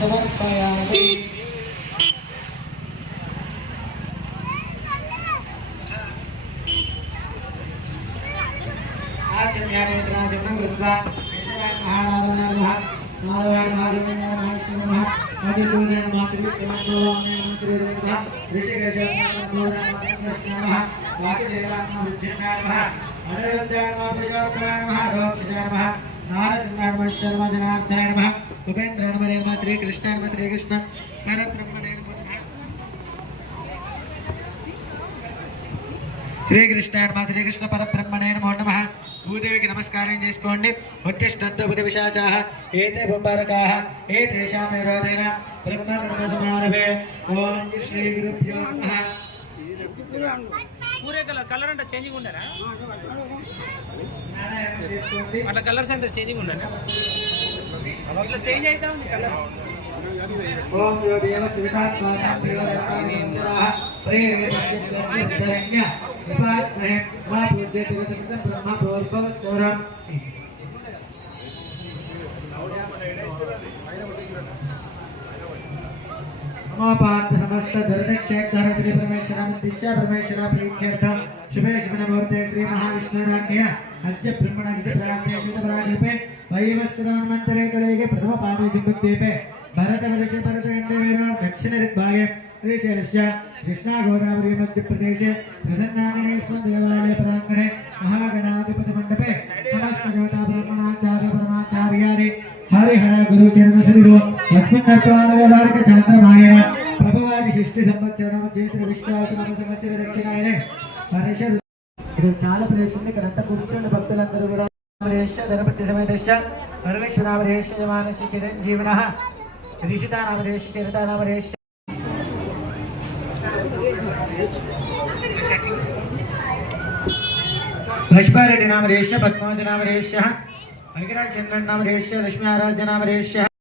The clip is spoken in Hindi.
भगवत्प्रयासे आचम्यानेत्राजनं कृत्वा महानारायण नमः नारायण महादेव नमः हरिपूजन मातृत्वमन्त्रोमन्त्रिरेवः ऋषिगजमन्त्रोमन्त्रिरेवः वाकिदेवात्मविद्यमानः हरिरत्यात्मविजात्मः रोक्षजामः नारदनामश्चर्मजनार्थाय नमः उपेन्द्र పరబ్రహ్మ శ్రీ కృష్ణాంబ శ్రీ కృష్ణ పరబ్రహ్మ శ్రీకృష్ణాయనమ శ్రీకృష్ణ పరబ్రహ్మణే నమో. భూదేవికి నమస్కారం చేసుకోండి. ఉత్తిష్టద్భుత విశాచా. ఏతే బొంబారకా ఏ తేషామే రోదైన బ్రహ్మకర్మసమానవే. ఓం శ్రీ గురుభ్యో కలర్ కలర్ అంటే చేంజింగ్ ఉండరా అట్లా కలర్స్ అంటే చేంజింగ్ ఉండరా Mau apa? ಸಮಸ್ತ ದುರಿತ ಕ್ಷೇತ್ರಶ್ರೀ ಪರಮೇಶ್ವರಮುದ್ದಿಶ್ಯ ಪರಮೇಶ್ವರ ಪ್ರೀತ್ಯರ್ಥ ಶುಭೇ ಶುಭನಮೂರ್ತೆ ಶ್ರೀ ಮಹಾವಿಷ್ಣುರಾಜ್ಞೆಯ ಅದ್ಯ ಬ್ರಹ್ಮಣಾಗಿತಿ ಪ್ರಾರ್ಥ್ಯ ಶುಭರಾಜರೂಪೆ ವೈವಸ್ತುಮನ್ಮಂತರೇ ತಲೆಗೆ ಪ್ರಥಮ ಪಾದೆ ಜುಂಬುದ್ದೀಪೆ ಭರತವರ್ಷ ಭರತಗಂಡೆ ಮೇರಾ ದಕ್ಷಿಣ ಋಗ್ಭಾಗೆ ಶ್ರೀಶೈಲಶ್ಚ ಕೃಷ್ಣಾ ಗೋದಾವರಿ ಮಧ್ಯಪ್ರದೇಶ ಪ್ರಸನ್ನಾಗಣೇಶ್ವರ ದೇವಾಲಯ ಪ್ರಾಂಗಣೆ ಮಹಾಗಣಾಧಿಪತಿ ಮಂಡಪೆ ಸಮಸ್ತ ದೇವತಾ ಬ್ರಹ್ಮಣಾಚಾರ್ಯ ಪರಮಾಚಾರ್ಯಾರಿ हरे हरा गुरु चरण श्री अस्मिन् नत्वालय वार्ग छात्र मारेण ప్రభువారి సృష్టి సంవత్సరం చేతుల విశ్వాసనామ సంవత్సర దక్షిణాయనే పరేశ్వరు ఇక్కడ చాలా ప్లేస్ ఉంది ఇక్కడ అంతా కూర్చున్న భక్తులందరూ కూడా. ధనపతి సమేతశ్చ పరమేశ్వరామదేశ పద్మావతి నామదేశ వెంకటాచంద్రన్ నామదేశ లక్ష్మీ ఆరాధ్య నామదేశ.